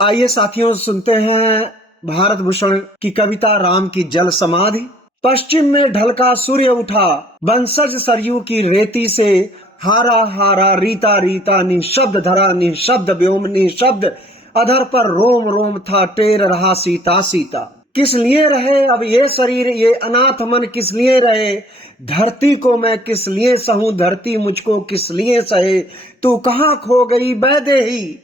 आइए साथियों, सुनते हैं भारत भूषण की कविता राम की जल समाधि। पश्चिम में ढलका सूर्य उठा, बंसज सरयू की रेती से। हारा हारा रीता रीता, निशब्द धरा निशब्द व्योम निशब्द। अधर पर रोम रोम था, टेर रहा सीता सीता। किस लिए रहे अब ये शरीर, ये अनाथ मन किस लिए रहे। धरती को मैं किस लिए सहूं, धरती मुझको किस लिए सहे। तू कहाँ खो गई वैदेही,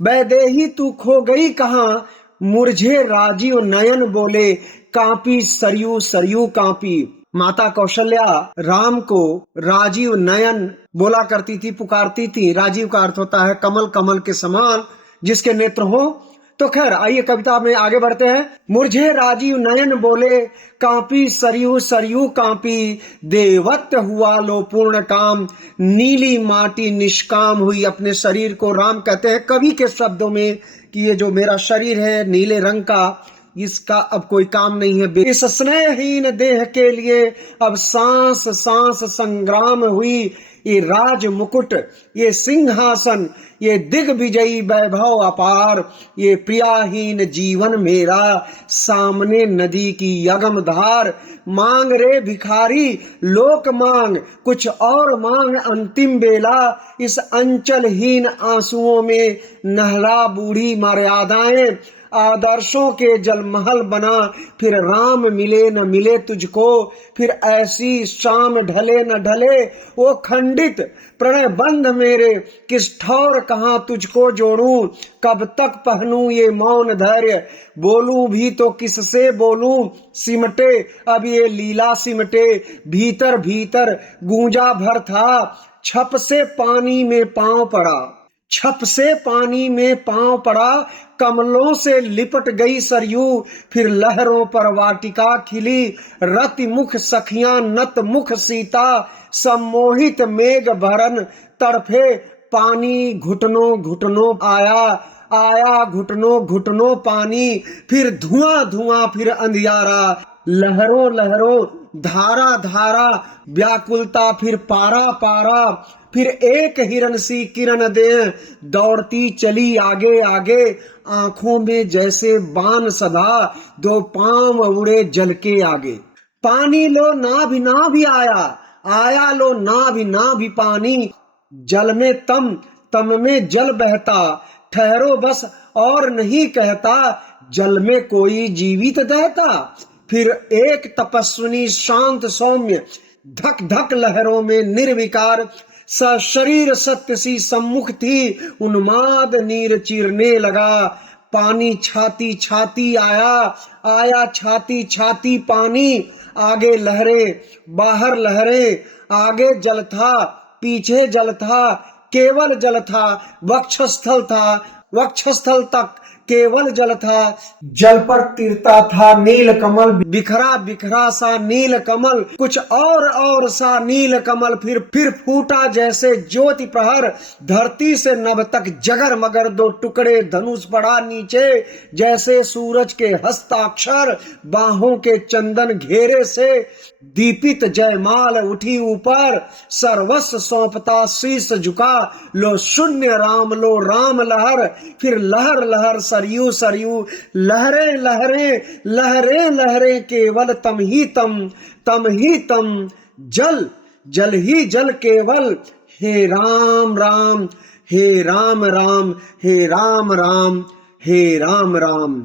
वैदेही तू खो गई कहाँ। मुरझे राजीव नयन बोले, कांपी सरयू सरयू कांपी। माता कौशल्या राम को राजीव नयन बोला करती थी, पुकारती थी। राजीव का अर्थ होता है कमल, कमल के समान जिसके नेत्र हो। तो खैर आइए कविता में आगे बढ़ते हैं। मुरझे राजीव नयन बोले, कांपी सरयू सरयू कांपी। देवत्व हुआ लो पूर्ण काम, नीली माटी निष्काम हुई। अपने शरीर को राम कहते हैं कवि के शब्दों में कि ये जो मेरा शरीर है नीले रंग का, इसका अब कोई काम नहीं है। इस स्नेहहीन देह के लिए अब सांस सांस संग्राम हुई। ये राज मुकुट, ये सिंहासन, ये दिग्विजयी वैभव अपार। ये प्रियाहीन जीवन मेरा, सामने नदी की अगम धार। मांग रे भिखारी लोक मांग, कुछ और मांग अंतिम बेला। इस अंचलहीन आंसुओं में नहला बूढ़ी मर्यादाएं। आदर्शों के जलमहल बना, फिर राम मिले न मिले तुझको। फिर ऐसी शाम ढले न ढले वो खंडित प्रणय बंध मेरे। किस ठौर कहाँ तुझको जोड़ूं, कब तक पहनूं ये मौन धैर्य। बोलूं भी तो किससे बोलूं, सिमटे अब ये लीला सिमटे। भीतर भीतर गूंजा भर था, छप से पानी में पांव पड़ा। छप से पानी में पांव पड़ा, कमलों से लिपट गई सरयू। फिर लहरों पर वाटिका खिली, रति मुख सखियां नत मुख सीता। सम्मोहित मेघ भरन तड़फे, पानी घुटनों घुटनों आया। आया घुटनों घुटनों पानी, फिर धुआं धुआं फिर अंधियारा। लहरों लहरों धारा धारा, व्याकुलता फिर पारा पारा। फिर एक हिरण सी किरण दे, दौड़ती चली आगे आगे। आंखों में जैसे बाण सदा, दो पांव उड़े जल के आगे। पानी लो ना भी आया, आया लो ना भी पानी। जल में तम, तम में जल बहता, ठहरो बस और नहीं कहता। जल में कोई जीवित दहता। फिर एक तपस्विनी शांत सौम्य, धक धक लहरों में निर्विकार। शरीर सत्य सी सम्मुख थी, उन्माद नीर चीरने लगा। पानी छाती छाती आया, आया छाती छाती पानी। आगे लहरें बाहर लहरें, आगे जल था पीछे जल था। केवल जल था, वक्षस्थल था, वक्षस्थल तक केवल जल था। जल पर तिरता था नील कमल, बिखरा बिखरा सा नील कमल। कुछ और सा नील कमल, फिर फूटा जैसे ज्योति प्रहर। धरती से नभ तक जगर मगर, दो टुकड़े धनुष पड़ा नीचे। जैसे सूरज के हस्ताक्षर, बाहों के चंदन घेरे से। दीपित जयमाल उठी ऊपर, सर्वस्व सौंपता शीश झुका। लो शून्य राम, लो राम लहर। फिर लहर लहर सरयू सरयू, लहरें लहरें लहरें लहरें। केवल तम ही तम, तम ही तम। जल जल ही जल केवल। हे राम राम, हे राम राम, हे राम राम, हे राम राम।